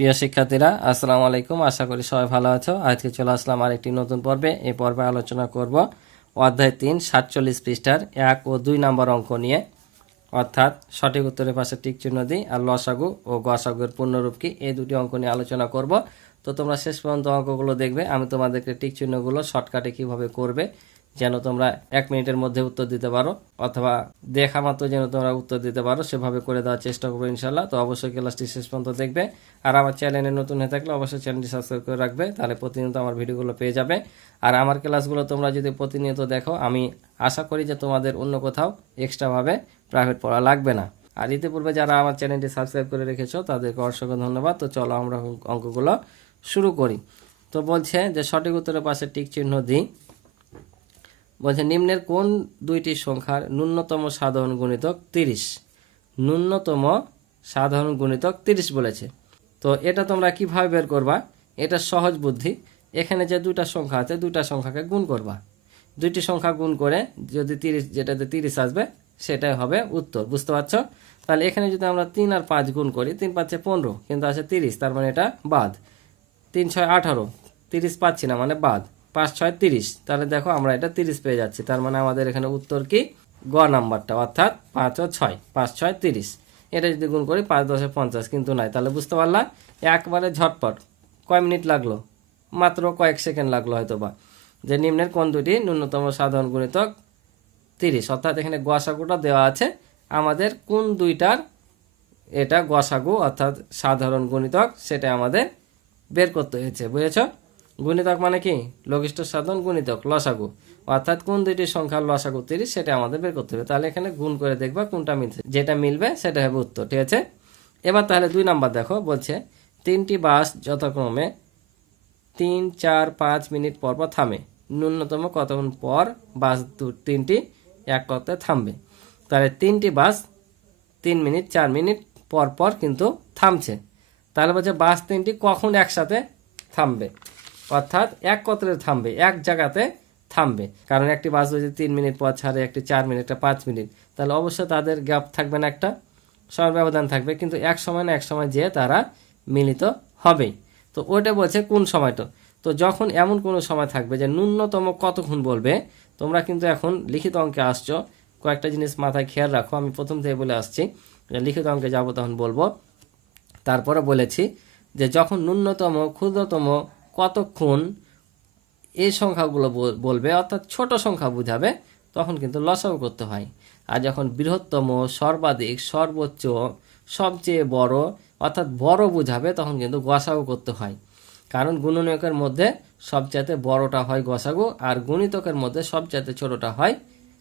প্রিয় শিক্ষার্থীরা, আসসালামু আলাইকুম। আশা করি সবাই ভালো আছো। আজকে চলে আসলাম আরেকটি নতুন পর্বে। এই পর্বে আলোচনা করব অধ্যায় 3 47 পৃষ্ঠার 1 ও 2 নম্বর অঙ্ক নিয়ে, অর্থাৎ সঠিক উত্তরের পাশে টিক চিহ্ন দিই আর লসাগু ও গসাগুর পূর্ণরূপ কি, এই দুটি অঙ্ক নিয়ে আলোচনা করব। তো তোমরা শেষ পর্যন্ত অঙ্কগুলো দেখবে। আমি তোমাদেরকে টিক চিহ্নগুলো শর্টকাটে কিভাবে করবে যেন তোমরা 1 মিনিটের মধ্যে উত্তর দিতে পারো, অথবা দেখা মাত্র যেন তোমরা উত্তর দিতে পারো সেভাবে করে দেওয়ার চেষ্টা করবো ইনশাল্লাহ। তো অবশ্যই ক্লাসটি শেষ পর্যন্ত দেখবে। আর আমার চ্যানেলে নতুন হয়ে থাকলে অবশ্যই চ্যানেলটি সাবস্ক্রাইব করে রাখবে, তাহলে প্রতিনিয়ত আমার ভিডিওগুলো পেয়ে যাবে। আর আমার ক্লাসগুলো তোমরা যদি প্রতিনিয়ত দেখো, আমি আশা করি যে তোমাদের অন্য কোথাও এক্সট্রাভাবে প্রাইভেট পড়া লাগবে না। আর ইতিপূর্বে যারা আমার চ্যানেলটি সাবস্ক্রাইব করে রেখেছো তাদেরকে অসংখ্য ধন্যবাদ। তো চলো আমরা অঙ্কগুলো শুরু করি। তো বলছে যে সঠিক উত্তরের পাশে টিক চিহ্ন দিই। বলছে নিম্নের কোন দুইটি সংখ্যার ন্যূনতম সাধারণ গুণিতক 30? ন্যূনতম সাধারণ গুণিতক 30 বলেছে। তো এটা তোমরা কিভাবে বের করবা? এটা সহজ বুদ্ধি। এখানে যে দুইটা সংখ্যা আছে, দুইটা সংখ্যাকে গুণ করবা। দুইটি সংখ্যা গুণ করে যদি 30, যেটাতে 30 আসবে সেটাই হবে উত্তর। বুঝতে পারছো? তাহলে এখানে যদি আমরা 3 আর 5 গুণ করি, 3 5 15, কিন্তু আছে 30, তার মানে এটা বাদ। 3 6 18, 30 পাচ্ছি না মানে বাদ। 5 6 30, তাহলে দেখো আমরা এটা 30 পেয়ে যাচ্ছি। তার মানে আমাদের এখানে উত্তর কি? গ নাম্বারটা, অর্থাৎ 5 ও 6, 5 6 30। এটা যদি গুণ করি 5 10 50, কিন্তু নাই। তাহলে বুঝতে পারলাম একবারে ঝটপট। কয় মিনিট লাগলো? মাত্র কয়েক সেকেন্ড লাগলো হয়তো বা। যে নিম্নের কোন দুটি ন্যূনতম সাধারণ গুণিতক 30, অর্থাৎ এখানে গসাগুটা দেওয়া আছে। আমাদের কোন দুইটার এটা গসাগু অর্থাৎ সাধারণ গুণিতক সেটা আমাদের বের করতে হয়েছে। বুঝেছ? গুণিতক মানে কি? লঘিষ্ঠ সাধারণ গুণিতক, লসাগু, অর্থাৎ কোন দুইটি সংখ্যার লসাগু 30 সেটা আমাদের বের করতে হবে। তাহলে এখানে গুণ করে দেখবা কোনটা মিলছে, যেটা মিলবে সেটা হবে উত্তর। ঠিক আছে? এবার তাহলে 2 নাম্বার দেখো। বলছে 3টি বাস যথাক্রমে 3 4 5 মিনিট পর পর থামে। ন্যূনতম কতক্ষণ পর বাস 3টি এক করতে থামবে? তাহলে 3টি বাস 3 মিনিট 4 মিনিট পর পর কিন্তু থামছে। তাহলে বলছে বাস 3টি কখন একসাথে থামবে, অর্থাৎ এক কতরে থামবে, এক জায়গাতে থামবে। কারণ একটি বাস যদি 3 মিনিট পর ছাড়ে, একটি 4 মিনিট, একটা 5 মিনিট, তাহলে অবশ্যই তাদের গ্যাপ থাকবে না, একটা সময় ব্যবধান থাকবে, কিন্তু এক সময় না এক সময় যেয়ে তারা মিলিত হবেই। তো ওইটা বলছে কোন সময়টা। তো যখন এমন কোনো সময় থাকবে যে ন্যূনতম কতক্ষণ বলবে, তোমরা কিন্তু এখন লিখিত অঙ্কে আসছো, কয়েকটা জিনিস মাথায় খেয়াল রাখো। আমি প্রথম থেকে বলে আসছি, লিখিত অঙ্কে যাবো তখন বলবো। তারপরে বলেছি যে যখন ন্যূনতম ক্ষুদ্রতম কতক্ষণ এই সংখ্যাগুলো বলবে, অর্থাৎ ছোট সংখ্যা বুঝাবে, তখন কিন্তু লসাগু করতে হয়। আর যখন বৃহত্তম, সর্বাধিক, সর্বোচ্চ, সবচেয়ে বড়, অর্থাৎ বড় বুঝাবে, তখন কিন্তু গসাগু করতে হয়। কারণ গুণনীয়কের মধ্যে সবচাইতে বড়টা হয় গসাগু, আর গুণিতকের মধ্যে সবচাইতে ছোটটা হয়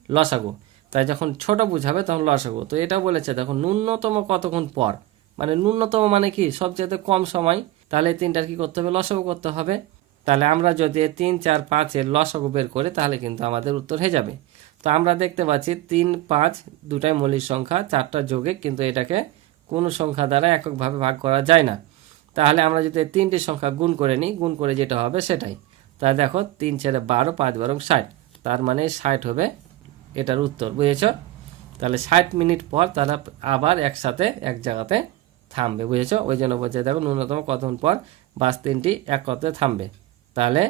লসাগু। তাই যখন ছোট বুঝাবে তখন লসাগু। তো এটা বলেছে দেখো ন্যূনতম কতক্ষণ পর, মানে ন্যূনতম মানে কি? সবচাইতে কম সময়। তাহলে 3টার কি করতে হবে? লসাগু করতে হবে। তাহলে আমরা যদি 3 4 5 এর লসাগু বের করি তাহলে কিন্তু আমাদের উত্তর হয়ে যাবে। তো আমরা দেখতে পাচ্ছি 3 5 দুটাই মৌলিক সংখ্যা, 4টা যৌগিক, কিন্তু এটাকে কোনো সংখ্যা দ্বারা এককভাবে ভাগ করা যায় না। তাহলে আমরা যদি 3টি সংখ্যা গুণ করে নিই, গুণ করে যেটা হবে সেটাই। তাহলে দেখো 3 4 12, 5 12 60, তার মানে 60 হবে এটার উত্তর। বুঝেছ? তাহলে 60 মিনিট পর তারা আবার একসাথে এক জায়গাতে থামবে। বুঝেছ? ওই জন্য বলছে দেখো ন্যূনতম কতক্ষণ পর বাস 3টি এক কত্রে থামবে। তাহলে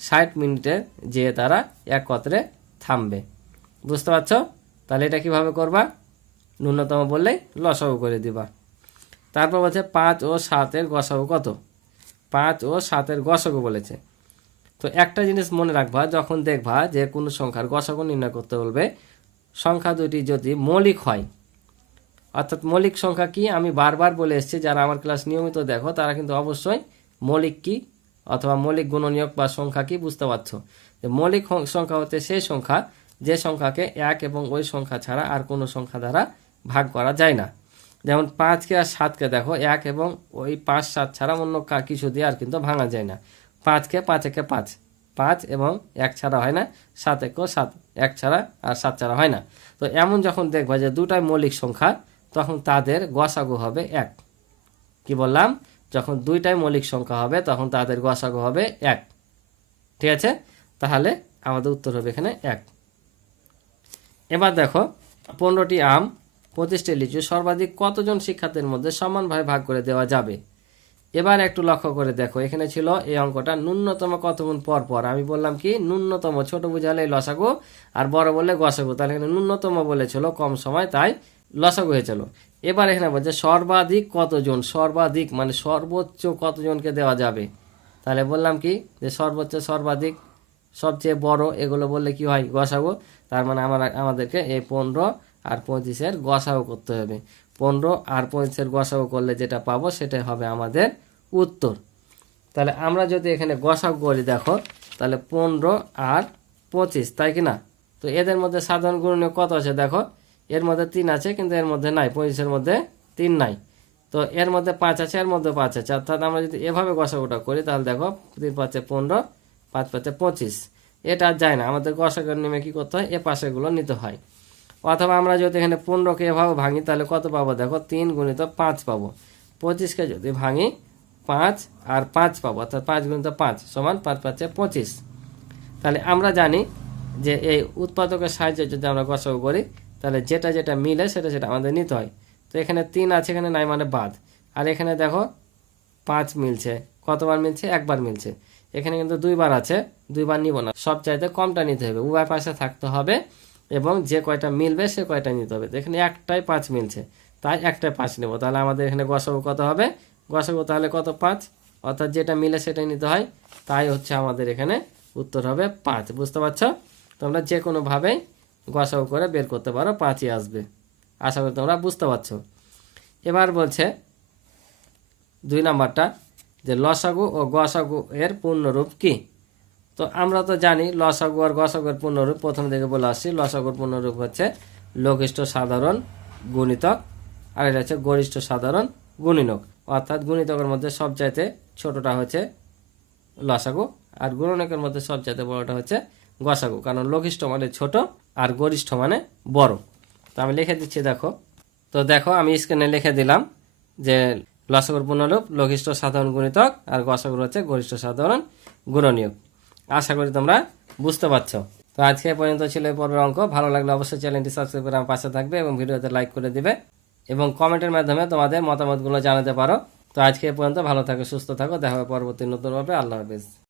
60 মিনিটে যেয়ে তারা এক কত্রে থামবে। বুঝতে পারছ? তাহলে এটা কিভাবে করবা? ন্যূনতম বললেই লসাগু করে দিবা। তারপর বলছে 5 ও 7 এর গসাগু কত? 5 ও 7 এর গসাগু বলেছে। তো একটা জিনিস মনে রাখবা, যখন দেখবা যে কোনো সংখ্যার গসাগু নির্ণয় করতে বলবে, সংখ্যা দুটি যদি মৌলিক হয়, অর্থাৎ মৌলিক সংখ্যা কি আমি বারবার বলে এসেছি, যারা আমার ক্লাস নিয়মিত দেখো তারা কিন্তু অবশ্যই মৌলিক কি অথবা মৌলিক গুণনীয়ক বা সংখ্যা কি বুঝতে পারছো। যে মৌলিক সংখ্যা হচ্ছে সেই সংখ্যা যে সংখ্যাকে 1 এবং ওই সংখ্যা ছাড়া আর কোনো সংখ্যা দ্বারা ভাগ করা যায় না। যেমন 5কে আর 7কে দেখো 1 এবং ওই 5 7 ছাড়া অন্য কিছু দিয়ে আর কিন্তু ভাঙা যায় না। 5কে 5 একে 5, 5 এবং 1 ছাড়া হয় না। 7 একেও 7, 1 ছাড়া আর 7 ছাড়া হয় না। তো এমন যখন দেখবা যে দুটাই মৌলিক সংখ্যা, তখন তাদের গসাগু হবে 1। কি বললাম? যখন দুইটাই মৌলিক সংখ্যা হবে তখন তাদের গসাগু হবে 1। ঠিক আছে? তাহলে আমাদের উত্তর হবে এখানে 1। এবার দেখো 15টি আম 25টি লিচু সর্বাধিক কতজন শিক্ষার্থীর মধ্যে সমানভাবে ভাগ করে দেওয়া যাবে? এবার একটু লক্ষ্য করে দেখো, এখানে ছিল এই অঙ্কটা ন্যূনতম কত গুণ পর পর। আমি বললাম কি ন্যূনতম, ছোট বুঝালে লসাগু আর বড় বললে গসাগু, তাহলে এখানে ন্যূনতম বলেছিল কম সময়, তাই লসাগু হয়েছিল। এবার এখানে বলছে সর্বাধিক কতজন, সর্বাধিক মানে সর্বোচ্চ কতজনকে দেওয়া যাবে। তাহলে বললাম কি যে সর্বোচ্চ, সর্বাধিক, সবচেয়ে বড়, এগুলো বললে কি হয় গসাগু। তার মানে আমাদেরকে এই 15 আর 25-এর গসাগু করতে হবে। 15 আর 25-এর গসাগু করলে যেটা পাবো সেটাই হবে আমাদের উত্তর। তাহলে আমরা যদি এখানে গসাগু করি দেখো, তাহলে 15 আর 25, তাই কি না? তো এদের মধ্যে সাধারণ গুণনীয়ক কত আছে দেখো, এর মধ্যে 3 আছে কিন্তু এর মধ্যে নাই, 25-এর মধ্যে 3 নাই। তো এর মধ্যে 5 আছে, এর মধ্যে 5 আছে, অর্থাৎ আমরা যদি এভাবে গসাগুটা করি তাহলে দেখো 3 5 15, 5 5 25, এটা আর যায় না, আমাদের গসাগুর নিয়মে কি করতে হয়, এ পাশেগুলো নিতে হয়। অথবা আমরা যদি এখানে 15কে এভাবে ভাঙি তাহলে কত পাবো দেখো, 3 গুণিত 5 পাবো। 25কে যদি ভাঙি 5 আর 5 পাবো, অর্থাৎ 5 গুণিত 5 সমান 5 5 25। তাহলে আমরা জানি যে এই উৎপাদকের সাহায্যে যদি আমরা গসাগু করি তাহলে যেটা যেটা মিলে সেটা সেটা আমাদের নিতে হয়। তো এখানে 3 আছে, এখানে নাই মানে বাদ। আর এখানে দেখো 5 মিলছে, কতবার মিলছে, একবার মিলছে। এখানে কিন্তু 2 বার আছে, 2 বার নিব না, সব চাইতে কমটা নিতে হবে, উভয় পাশে থাকতে হবে এবং যে কয়টা মিলবে সে কয়টা নিতে হবে। তো এখানে একটাই 5 মিলছে, তাই একটাই 5 নেব। তাহলে আমাদের এখানে গসাগু কত হবে, গসাগু তাহলে কত 5, অর্থাৎ যেটা মিলে সেটাই নিতে হয়, তাই হচ্ছে আমাদের এখানে উত্তর হবে 5। বুঝতে পারছো? তোমরা যে কোনোভাবেই গসাগু করে বের করতে পারো, 5ই আসবে। আশা করি তোমরা বুঝতে পারছো। এবার বলছে 2 নাম্বারটা যে লসাগু ও গসাগু এর পূর্ণরূপ কি। তো আমরা তো জানি লসাগু আর গসাগুর পূর্ণরূপ, প্রথম থেকে বলে আসছি। লসাগুর পূর্ণরূপ হচ্ছে লঘিষ্ঠ সাধারণ গুণিতক, আর এটা হচ্ছে গরিষ্ঠ সাধারণ গুণিতক, অর্থাৎ গুণিতকের মধ্যে সবচাইতে ছোটটা হচ্ছে লসাগু আর গুণনীয়কের মধ্যে সবচাইতে বড়টা হচ্ছে গসাগু, কারণ লঘিষ্ঠ মানে ছোট আর গরিষ্ঠ মানে বড়। তো আমি লিখে দিচ্ছি দেখো। তো দেখো আমি স্ক্রিনে লিখে দিলাম যে লসাগুর পূর্ণরূপ লঘিষ্ঠ সাধারণ গুণিতক আর গসাগুর হচ্ছে গরিষ্ঠ সাধারণ গুণনীয়ক। আশা করি তোমরা বুঝতে পারছো। তো আজকে পর্যন্ত ছিল এই পর্বের অঙ্ক। ভালো লাগলে অবশ্যই চ্যানেলটি সাবস্ক্রাইব করে আমার পাশে থাকবে এবং ভিডিওতে লাইক করে দিবে এবং কমেন্টের মাধ্যমে তোমাদের মতামতগুলো জানাতে পারো। তো আজকে পর্যন্ত ভালো থাকো, সুস্থ থাকো, দেখা হবে পরবর্তী নতুন ভাবে। আল্লাহ হাফেজ।